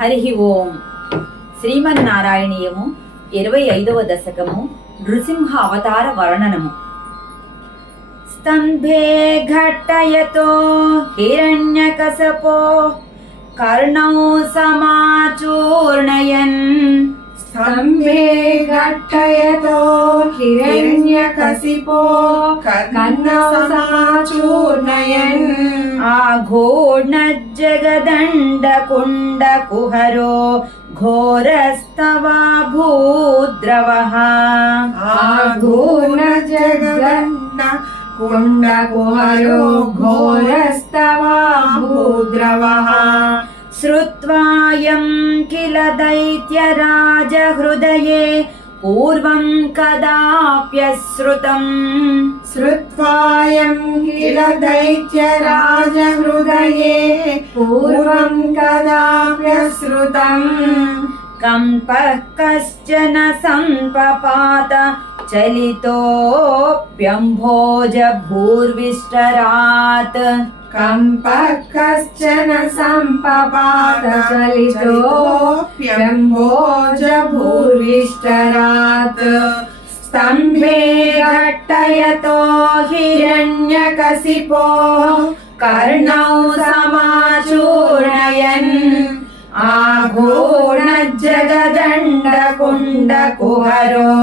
హరి ఓం. శ్రీమన్నారాయణీయము ఇరవై ఐదవ దశకము నృసింహ అవతార వర్ణనము. స్తంభే ఘట్టయతో హిరణ్యకసపో కర్ణౌ సమాచూర్ణయన్. స్తంభే ఘట్టయతో హిరణ్యకశిపో కన్నౌ సమాచూర్ణయన్ ఆఘోణ జగదండ కుండ కుహరో ఘోరస్తవా భూద్రవః. ఆఘూర్ణ किल दैत्यराजहृदये पूर्वं कदाप्यश्रुतम् श्रुत्वायं किल दैत्यराजहृदये पूर्वं कदाप्यश्रुतम् कम्पः कश्चन सम्पपात चलितोऽप्यम्भोजभूर्विष्टरात् कम्पः कश्चन सम्पपात चलितो सम्पपादचलितोऽप्यम्भोजभूर्विष्टरात् स्तम्भे घट्टयतो हिरण्यकशिपो कर्णौ समाचूर्णयन् आघूर्णजगदण्डकुण्डकुहरो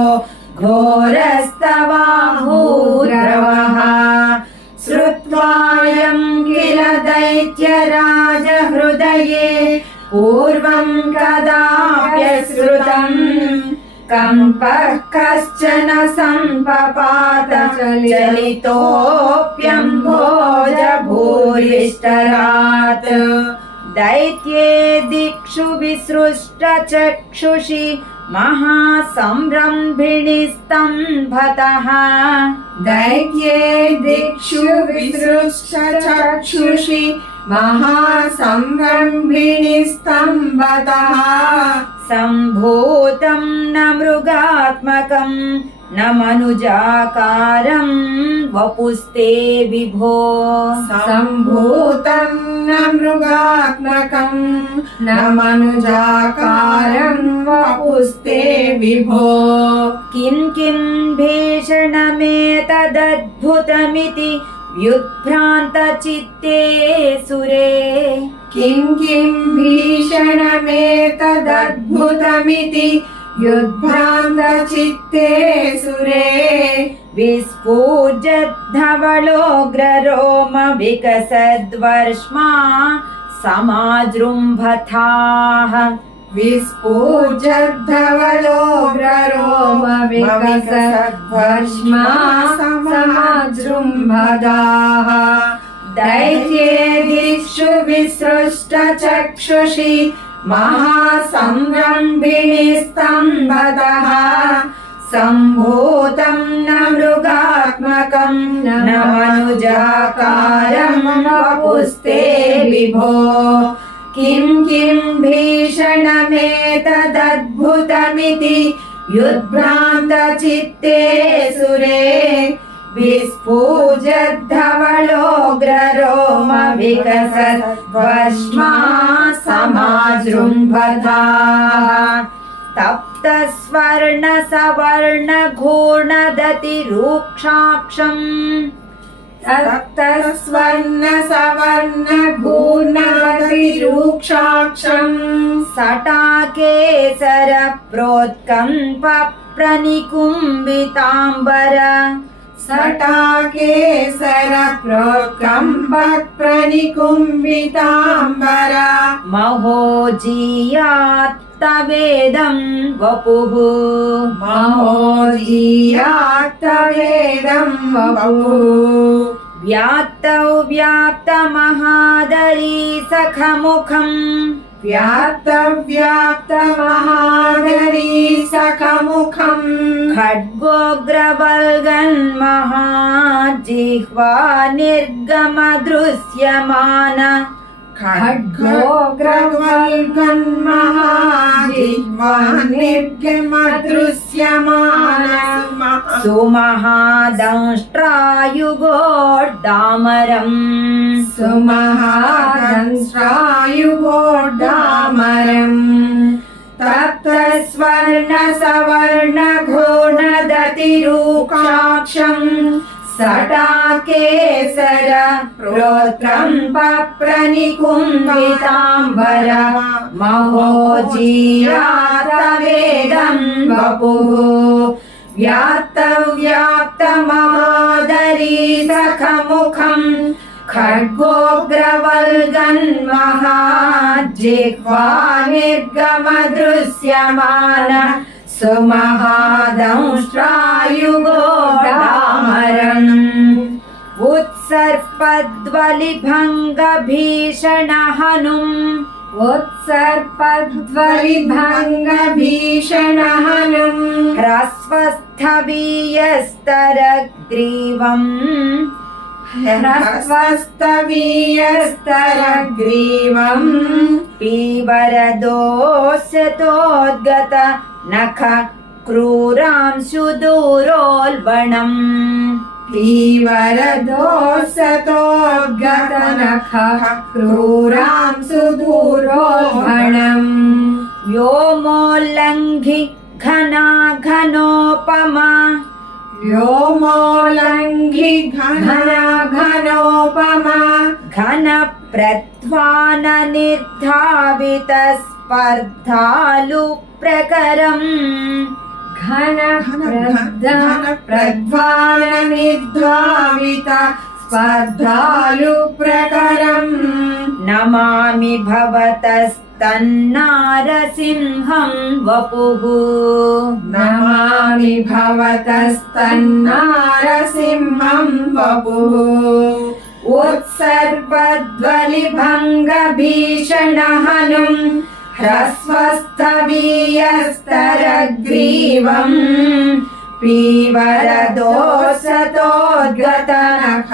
घोरस्तवाहूद्रवः श्रुत्वायं किल दैत्यराजहृदये पूर्वं कदाप्यश्रुतम् कम्पः कश्चन सम्पपात चलितोऽप्यम्भोजभूरिष्टरात् दैत्ये दिक्षु विसृष्टचक्षुषि महासंरम्भिणिस्तम्भतः दैत्ये दिक्षु विसृष्टचक्षुषि महासंरम्भिणि स्तम्भतः सम्भूतं न मृगात्मकं, न मनुजाकारं, वपुस्ते विभो। सम्भूतं न मृगात्मकं न मनुजाकारं वपुस्ते विभो। किं किं भीषणमेतदद्भुतमिति व्युत्भ्रान्तचित्ते सुरे। किं किं भीषणमेतदद्भुतमिति युद्भ्रान्तचित्ते सुरे। विस्फूर्जद्धवलोग्ररोम विकसद्वर्ष्मा समाजृम्भथाः विस्फूर्जद्धवलोग्ररोम विकसद्वर्ष्मा समाजृम्भदाः दैत्ये दिक्षु विसृष्टचक्षुषि महासंरम्भिणि सम्भूतम् न मृगात्मकम् न मनुजाकारम् वपुस्ते विभो। किम् किम् भीषणमेतदद्भुतमिति युद्भ्रान्तचित्ते सुरे। विस्फूजद्धवलोऽग्ररोमविकसद्वश्मा समाजृम्भथा। तप् सवर्णघूर्णदतिरूक्षाक्षम् सवर्णघूर्णदतिरूक्षाक्षम् सटाकेसरप्रोत्कम् पप्रनिकुम्बिताम्बर सटाकेसरप्रोत्कम्बप्रनिकुम्बिताम्बर महो जीयात् प्रोत्कम्बक् प्रणिकुम्बिताम्बर महोजीयात्तवेदं वपुः महोजीयात्तवेदं वपुः व्याप्तौ व्याप्तमहादरी सखमुखम् व्याप्तव्याप्तमहादरी सखमुखम् खड्गोग्रवल्गन्महाजिह्वा निर्गमदृश्यमान सुमहादंष्ट्रायुगोड्डामरम् सुमहादंष्ट्रायुगोड्डामरम् तप्त स्वर्ण सवर्ण घोणदतिरूक्षाक्षम् ఘోణదతిరూక్షాక్షం సటాకేసర ప్రోత్రం పప్రనికుంభితాంబర మహోజీయాతవేదం వపుః. వ్యాప్తవ్యాప్తమహోదరీ సఖముఖం ఖడ్గోగ్రవల్గన్మహాజిह्वा నిర్గమదృశ్యమాన उत्सर्पध्वलिभङ्गभीषणहनुम् उत्सर्पध्वलिभङ्गभीषणहनुम् ह्रस्वस्थवीयस्तरग्रीवम् ह्रस्वस्थवीयस्तरग्रीवम् पीवरदोशतोद्गत नख क्रूरांशुदूरोल्बणम् धीवरदोषतोद्गतनखः क्रूरां सुदूरोहणम् व्योमोल्लङ्घि घना घनोपमा व्योमोल्लङ्घि घना घनोपमा घनप्रध्वान निर्धावितस्पर्धालु प्रकरम् घन प्रध्वाननिर्धावित स्पर्धालु प्रकरम् नमामि भवतस्तन्नारसिंहं वपुः नमामि भवतस्तन्नारसिंहं वपुः उत्सर्पद्वलिभङ्गभीषणहनुम् ह्रस्वस्थवीयस्तरग्रीवम् पीवरदोषतोद्गत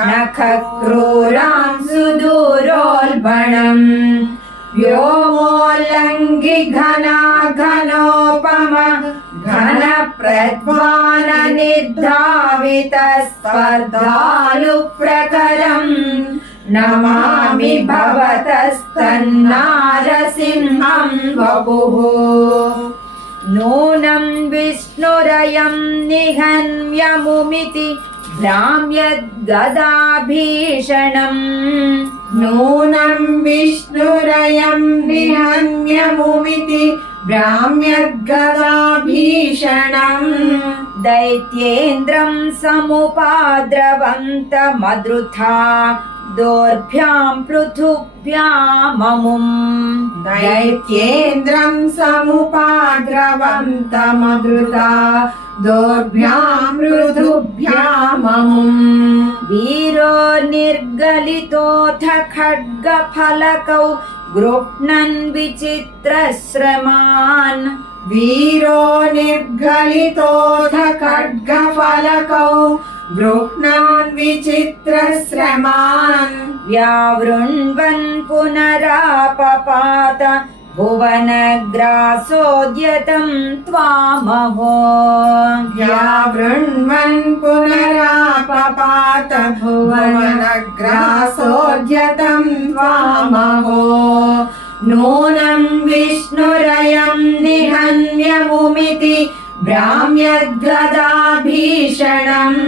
नख क्रूरां सुदूरोल्बणम् व्योमोल्लङ्घि घना घनोपम घन प्रध्वान निर्धावित स्पर्धालु प्रकरम् नमामि भवतस्तन्नारसिंहं वपुः नूनं विष्णुरयं निहन्यमुमिति भ्राम्यद्गदाभीषणम् नूनं विष्णुरयं निहन्यमुमिति भ्राम्यद्गदाभीषणम् दैत्येन्द्रं समुपाद्रवन्तमद्रुथा दोर्भ्यां पृथुभ्याममुम् दैत्येन्द्रं समुपाद्रवन्तमधृता दोर्भ्यां मृदुभ्याममुम् वीरो निर्गलितोऽथ खड्गफलकौ गृह्णन् विचित्रश्रमान् वीरो निर्गलितोऽथ खड्गफलकौ गृह्णान् विचित्रश्रमान् व्यावृण्वन् पुनरापपात भुवनग्रासोद्यतं त्वामहो व्यावृण्वन् पुनरापपात भुवनग्रासोद्यतं त्वामहो नूनं विष्णुरयं निहन्यमुमिति भ्राम्यद्गदाभीषणम्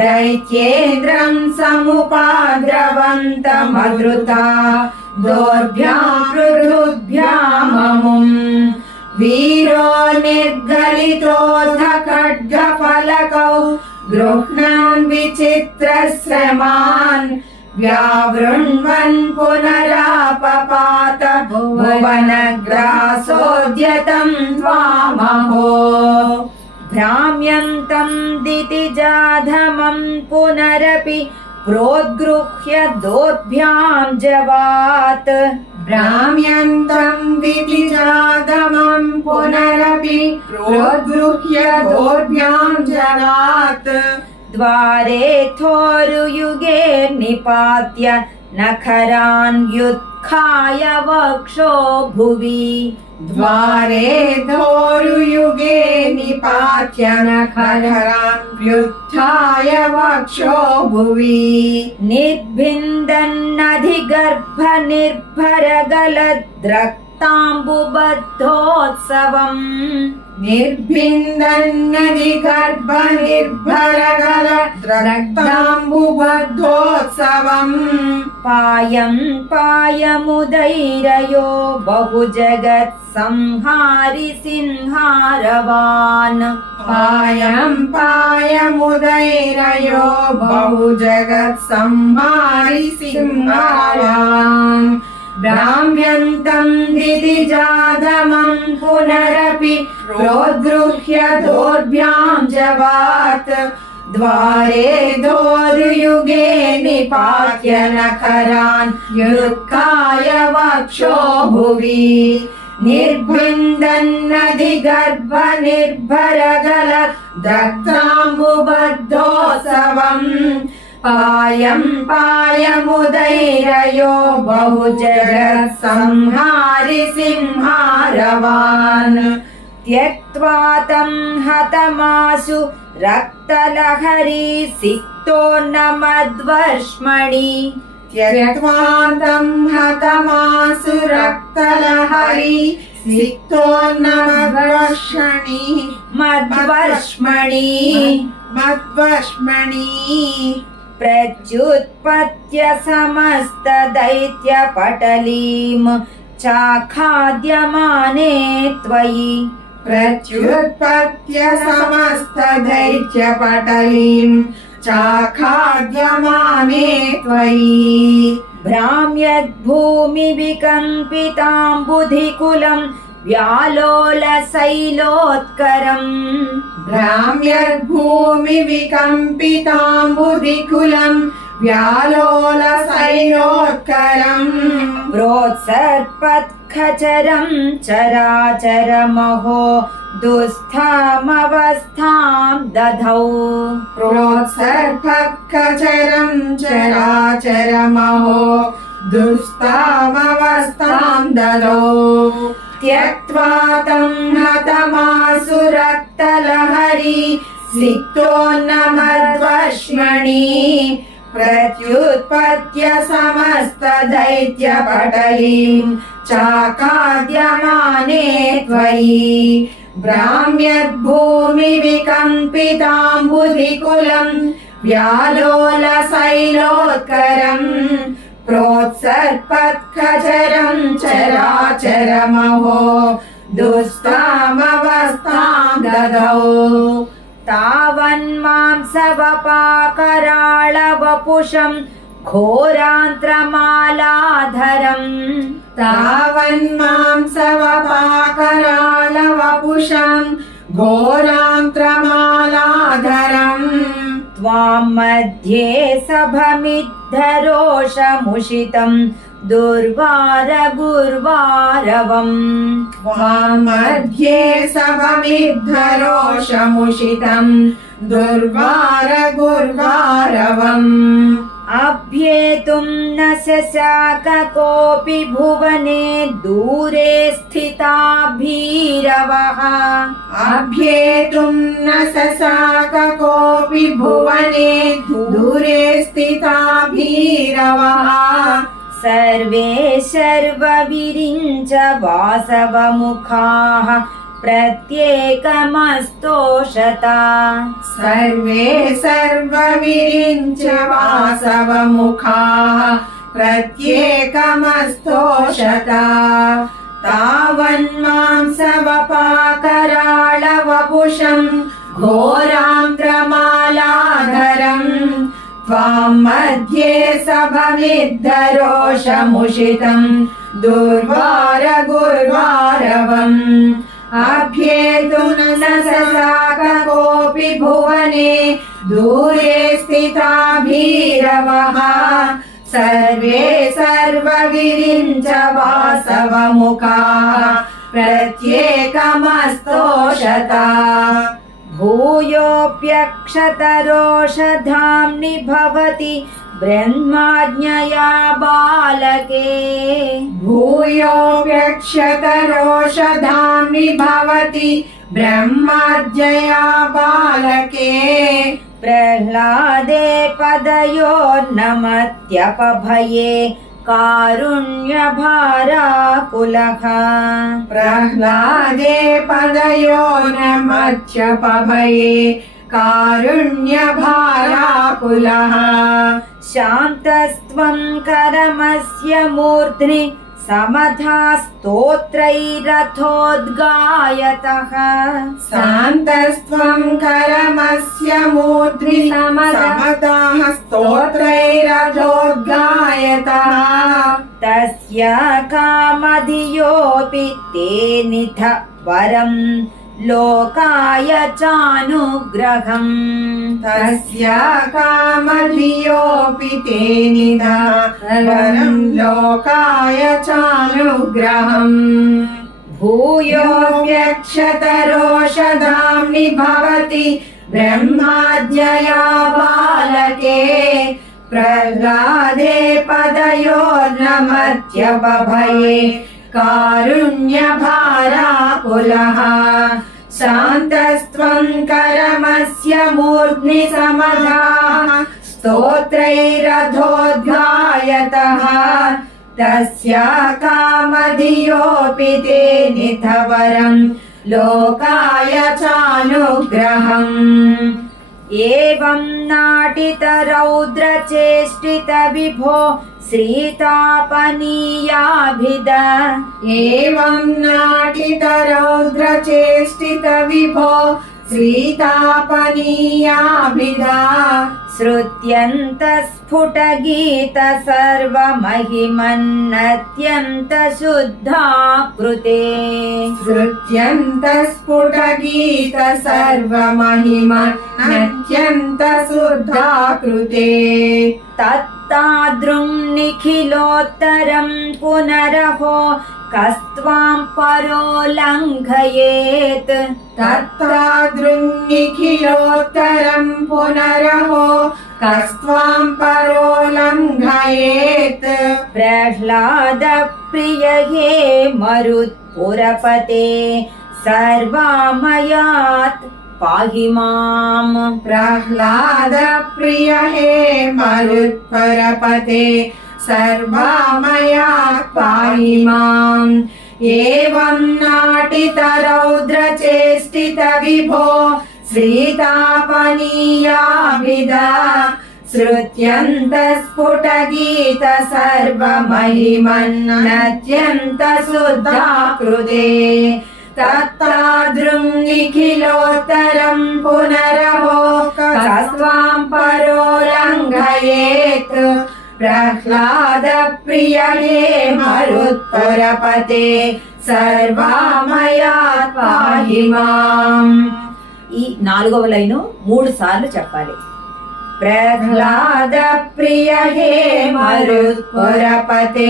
दैत्येन्द्रं समुपाद्रवन्तमधृता दोर्भ्यां पृथुभ्याममुम् वीरो निर्गलितोऽथ खड्गफलकौ गृह्णान् विचित्रश्रमान् व्यावृण्वन् पुनरापपात भुवनग्रासोद्यतं भ्राम्यन्तं दितिजाधमं पुनरपि प्रोद्गृह्य दोर्भ्यां जवात्। भ्राम्यन्तं विधिजागमं पुनरपि प्रोद्गृह्य दोर्भ्यां जनात् द्वारे थोरुयुगे निपात्य नखरान् युत् युत्खाय वक्षो भुवि। द्वारे धोरुयुगे निपात्य नखरान् व्युत्थाय वक्षो भुवि। निर्भिन्दन्नधिगर्भनिर्भरगलद्रक्ताम्बुबद्धोत्सवम् താംബുബദ്ധോത്സവം നിർഭിന്ദി ഗർഭനിർഭരകല ദ്രഗ്ധാംബുബദ്ധോത്സവം പായം പായമുദൈരയോ ബഹുജഗത് സംഹാരി സിംഹാരവാൻ. പായം പായമുദൈരയോ ബഹുജഗത് സംഹാരി സിംഹാരവാൻ. भ्राम्यन्तं दिदिजादमं पुनरपि प्रोद्गृह्य दोर्भ्यां जवात् द्वारे दोर्युगे निपात्य नखरान् युत्काय वक्षो भुवि निर्भिन्दन्नदि गर्भनिर्भरगल दत्ताम्बुबद्धोत्सवम् पायं पायमुदैरयो बहु जगत् संहारि सिंहारवान् त्यक्त्वा तं हतमासु रक्तलहरी सिक्तो न मद्वर्ष्मणि त्यक्त्वान्तं हतमासु रक्तलहरी सिक्तोन्नमद्वर्षणि मद्वर्ष्मणि मद्वश्मणि प्रत्युत्पत्य समस्तदैत्यपटलीं चाखाद्यमाने त्वयि। प्रत्युत्पत्य समस्तदैत्यपटलीं चाखाद्यमाने त्वयि। भ्राम्यद्भूमिविकम्पिताम्बुधिकुलं व्यालोलशैलोत्करम् भ्राम्यद्भूमिविकम्पिताम्बुधिकुलं व्यालोलसैलोत्करम् प्रोत्सर्पत्खचरं चराचरमहो दुःस्थामवस्थां दधौ प्रोत्सर्पखचरं चराचरमहो दुस्तामवस्थां ददौ त्यक्त्वा तं हतमासुरक्तलहरी सिक्तोन्नमद्वश्मणि प्रत्युत्पत्य समस्तदैत्यपटलीं चाकाद्यमाने त्वयि भ्राम्यद्भूमिविकम्पिताम्बुधिकुलं व्यालोलशैलोत्करम् प्रोत्सर्पत्खचरम् चराचरमहो दुस्तामवस्थाम् ददौ तावन्मांसवपाकराळवपुषम् घोरान्त्रमालाधरम्। तावन्मांसवपाकराळवपुषम् घोरान्त्रमालाधरम्। त्वाम् मध्ये सभमित् धरोषमुषितं दुर्वारगुर्वारवम् मध्ये दुर्वार दुर्वारगुर्वारवम्। अभ्येतुं न शशाक कोऽपि भुवने दूरे स्थिता भीरवः। अभ्येतुं न ससाक कोऽपि भुवने दूरे स्थिता भीरवः। सर्वे शर्वविरिञ्च वासवमुखाः। प्रत्येकमस्तोषता सर्वे सर्वविरिञ्च वासवमुखाः प्रत्येकमस्तोषता तावन्मांसवपाकराळवपुषम् घोरान्ध्रमालाधरम् त्वां मध्ये सभमिद्धरोषमुषितम् दुर्वारगुर्वारवम् अभ्येतु न कोऽपि भुवने दूरे स्थिता भीरवः। सर्वे सर्वविरिञ्च वासवमुखाः। प्रत्येकमस्तोषता। भूयोऽप्यक्षतरोषधाम्नि भवति ब्रह्माज्ञया बालके। भूयोऽप्यक्षतरोषधाम् विभवति ब्रह्माज्ञया बालके। प्रह्लादे पदयोर्नमत्यपभये कारुण्यभाराकुलः। प्रह्लादे पदयोर्नमत्यपभये कारुण्यभाराकुलः शान्तस्त्वं करमस्य मूर्ध्नि समधा स्तोत्रैरथोद्गायतः शान्तस्त्वं करमस्य मूर्ध्नि समताः स्तोत्रैरथोद्गायतः तस्य कामधियोऽपि ते निध वरं लोकाय चानुग्रहम् तस्य कामधियोऽपि ते निधावरं लोकाय चानुग्रहम्। भूयोऽप्यक्षतरोषधाम्नि भवति ब्रह्माद्यया बालके। प्रह्लादे पदयोर्नमत्यपभये कारुण्यभाराकुलः शान्तस्त्वं करमस्य मूर्ध्नि समधाः स्तोत्रैरथोद्गायतः तस्य कामधियोऽपि ते निधवरं लोकाय चानुग्रहम्। श्रीतापनीयाभिद एवं नाटितरौद्रचेष्टितविभो श्रीतापनीयाभिधा श्रुत्यन्तस्फुटगीत सर्वमहिमन्नत्यन्तशुद्धा कृते श्रुत्यन्तस्फुटगीत सर्वमहिम नत्यन्त शुद्धा कृते तत्तादृं निखिलोत्तरं पुनरहो कस्त्वां परो लङ्घयेत्। तत्तादृङ्निखिलोत्तरं पुनरहो कस्त्वां परो लङ्घयेत्। प्रह्लादप्रिय हे मरुत्पुरपते सर्वामयात् पाहि माम्। प्रह्लाद प्रिय हे मरुत्परपते सर्वामया पाहि माम् एवं नाटितरौद्रचेष्टितविभो श्रीतापनीयाभिदा श्रुत्यन्तस्फुटगीत सर्वमहिमन्नत्यन्त शुद्धा कृते तत्तादृङ्निखिलोत्तरं पुनरहो प्रह्लाद प्रिय हे मरुत्पुरपते सर्वामया पाहि माम् ఈ నాలుగవ లైను మూడు సార్లు చెప్పాలి प्रह्लाद प्रिय हे मरुत्पुरपते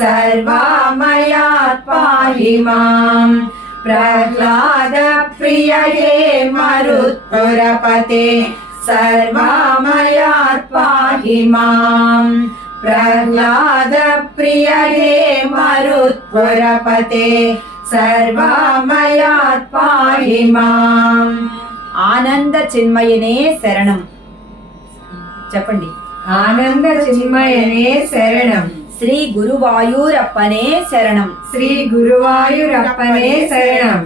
सर्वामयात् पाहि माम् प्रह्लाद प्रिय हे मरुत्पुरपते सर्वामयात् पाहि माम् प्रह्लाद प्रिय हे मरुत्पुरपते सर्वामयात् पाहि माम् ఆనంద చిన్మయనే శరణం చెప్పండి ఆనంద చిన్మయనే శరణం శ్రీ గురువాయూరప్పనే శరణం శ్రీ గురువాయూరప్పనే శరణం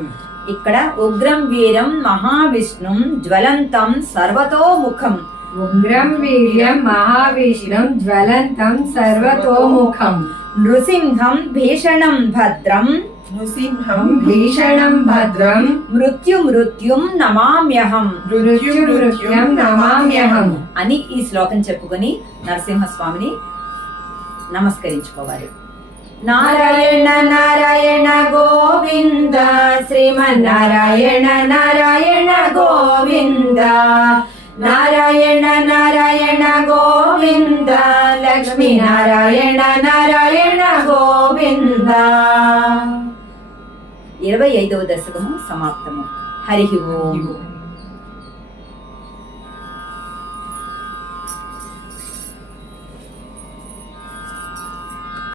ఇక్కడ ఉగ్రం వీరం మహావిష్ణుం జ్వలంతం సర్వతోముఖం. ఉగ్రం వీర్యం మహావిష్ణుం జ్వలంతం సర్వతోముఖం. నృసింహం భీషణం భద్రం. నృసింహం భీషణం భద్రం. మృత్యు మృత్యుం నమామ్యహం. మృత్యుమృత్యం నమామ్యహం. అని ఈ శ్లోకం చెప్పుకొని నరసింహస్వామిని నమస్కరించుకోవాలి. నారాయణ నారాయణ గోవింద శ్రీమన్నారాయణ నారాయణ గోవింద. నారాయణ నారాయణ గోవింద లక్ష్మీ నారాయణ నారాయణ గోవింద. ఇరవై ఐదవ దశకము సమాప్తము. హరి ఓం.